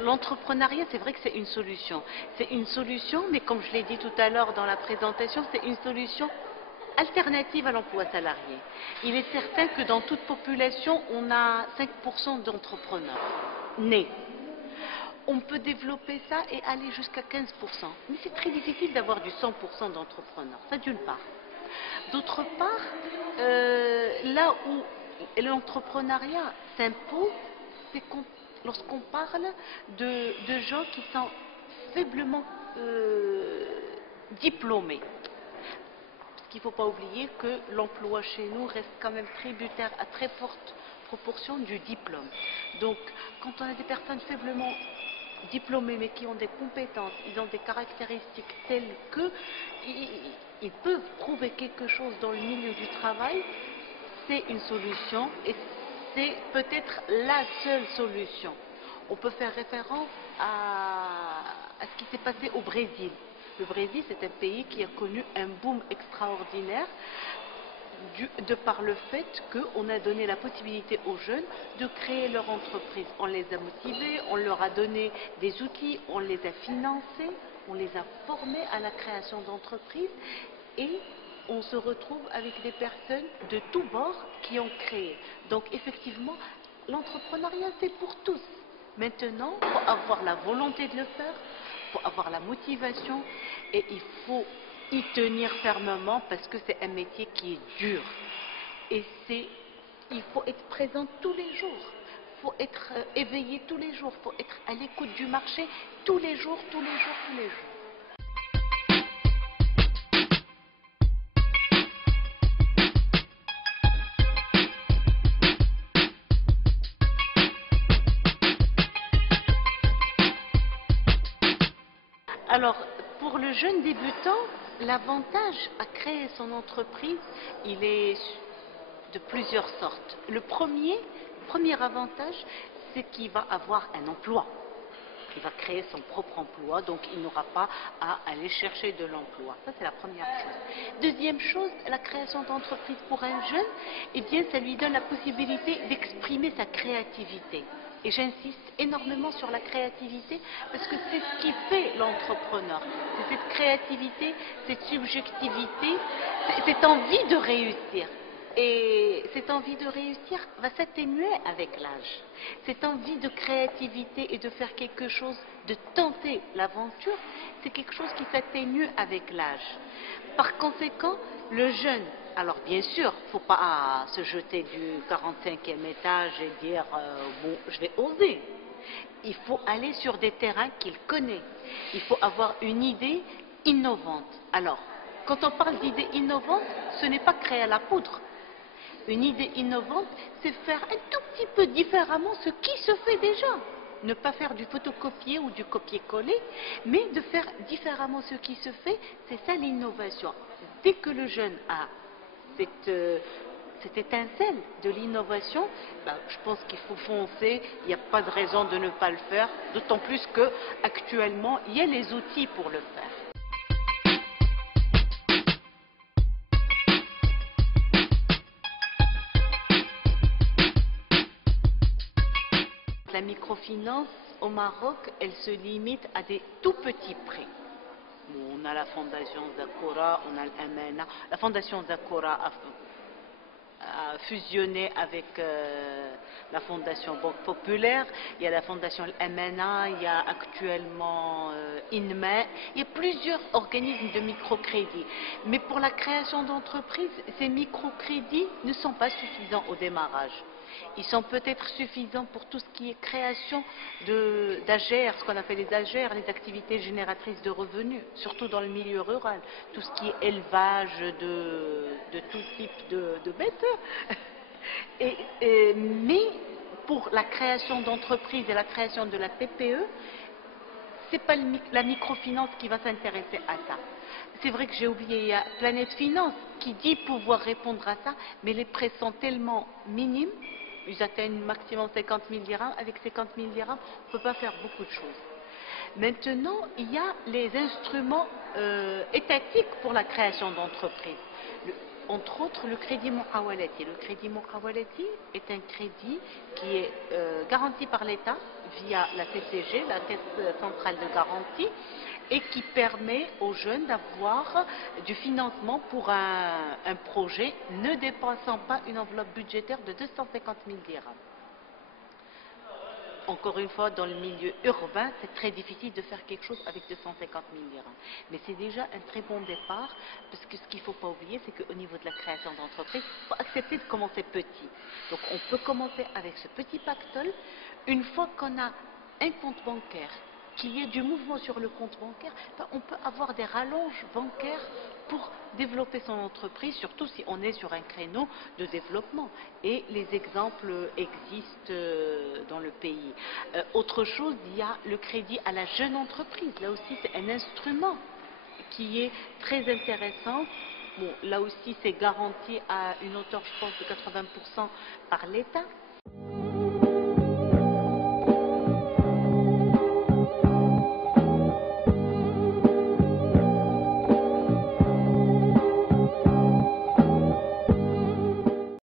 L'entrepreneuriat, c'est vrai que c'est une solution. C'est une solution, mais comme je l'ai dit tout à l'heure dans la présentation, c'est une solution alternative à l'emploi salarié. Il est certain que dans toute population, on a 5% d'entrepreneurs nés. On peut développer ça et aller jusqu'à 15%. Mais c'est très difficile d'avoir du 100% d'entrepreneurs. Ça, d'une part. D'autre part, là où l'entrepreneuriat s'impose, c'est lorsqu'on parle de gens qui sont faiblement diplômés. Parce qu'il ne faut pas oublier que l'emploi chez nous reste quand même tributaire à très forte proportion du diplôme. Donc, quand on a des personnes faiblement diplômés mais qui ont des compétences, ils ont des caractéristiques telles que ils peuvent prouver quelque chose dans le milieu du travail, c'est une solution et c'est peut-être la seule solution. On peut faire référence à ce qui s'est passé au Brésil. Le Brésil, c'est un pays qui a connu un boom extraordinaire de par le fait qu'on a donné la possibilité aux jeunes de créer leur entreprise. On les a motivés, on leur a donné des outils, on les a financés, on les a formés à la création d'entreprises et on se retrouve avec des personnes de tous bords qui ont créé. Donc effectivement, l'entrepreneuriat c'est pour tous. Maintenant, il faut avoir la volonté de le faire, il faut avoir la motivation et il faut y tenir fermement parce que c'est un métier qui est dur. Et il faut être présent tous les jours, il faut être éveillé tous les jours, il faut être à l'écoute du marché tous les jours, tous les jours, tous les jours. Alors, pour le jeune débutant, l'avantage à créer son entreprise, il est de plusieurs sortes. Le premier avantage, c'est qu'il va avoir un emploi. Il va créer son propre emploi, donc il n'aura pas à aller chercher de l'emploi. Ça, c'est la première chose. Deuxième chose, la création d'entreprise pour un jeune, eh bien, ça lui donne la possibilité d'exprimer sa créativité. Et j'insiste énormément sur la créativité parce que c'est ce qui fait l'entrepreneur. C'est cette créativité, cette subjectivité, cette envie de réussir. Et cette envie de réussir va s'atténuer avec l'âge. Cette envie de créativité et de faire quelque chose, de tenter l'aventure, c'est quelque chose qui s'atténue avec l'âge. Par conséquent, le jeune, alors bien sûr, il ne faut pas se jeter du 45e étage et dire bon, je vais oser. Il faut aller sur des terrains qu'il connaît. Il faut avoir une idée innovante. Alors, quand on parle d'idée innovante, ce n'est pas créer à la poudre. Une idée innovante, c'est faire un tout petit peu différemment ce qui se fait déjà. Ne pas faire du photocopier ou du copier-coller, mais de faire différemment ce qui se fait, c'est ça l'innovation. Dès que le jeune a cette étincelle de l'innovation, ben, je pense qu'il faut foncer, il n'y a pas de raison de ne pas le faire, d'autant plus qu'actuellement, il y a les outils pour le faire. La microfinance au Maroc, elle se limite à des tout petits prêts. On a la fondation Zakora, on a l'Amana. La fondation Zakora a fusionné avec la Fondation Banque Populaire, il y a la Fondation MNA, il y a actuellement INME, il y a plusieurs organismes de microcrédit. Mais pour la création d'entreprises, ces microcrédits ne sont pas suffisants au démarrage. Ils sont peut-être suffisants pour tout ce qui est création d'AGR, ce qu'on appelle les AGR, les activités génératrices de revenus, surtout dans le milieu rural, tout ce qui est élevage de tout type de bêtes. Mais pour la création d'entreprises et la création de la TPE, ce n'est pas la microfinance qui va s'intéresser à ça. C'est vrai que j'ai oublié, il y a Planète Finance qui dit pouvoir répondre à ça, mais les prêts sont tellement minimes, ils atteignent maximum 50 000 dirhams. Avec 50 000 dirhams, on ne peut pas faire beaucoup de choses. Maintenant, il y a les instruments étatiques pour la création d'entreprises. Entre autres, le crédit Muqawalati. Le crédit Muqawalati est un crédit qui est garanti par l'État via la CCG, la Caisse centrale de garantie, et qui permet aux jeunes d'avoir du financement pour un projet ne dépassant pas une enveloppe budgétaire de 250 000 dirhams. Encore une fois, dans le milieu urbain, c'est très difficile de faire quelque chose avec 250 000 dirhams. Mais c'est déjà un très bon départ, parce que ce qu'il ne faut pas oublier, c'est qu'au niveau de la création d'entreprise, il faut accepter de commencer petit. Donc on peut commencer avec ce petit pactole. Une fois qu'on a un compte bancaire, qu'il y ait du mouvement sur le compte bancaire, on peut avoir des rallonges bancaires pour développer son entreprise, surtout si on est sur un créneau de développement. Et les exemples existent dans le pays. Autre chose, il y a le crédit à la jeune entreprise. Là aussi, c'est un instrument qui est très intéressant. Bon, là aussi, c'est garanti à une hauteur, je pense, de 80% par l'État.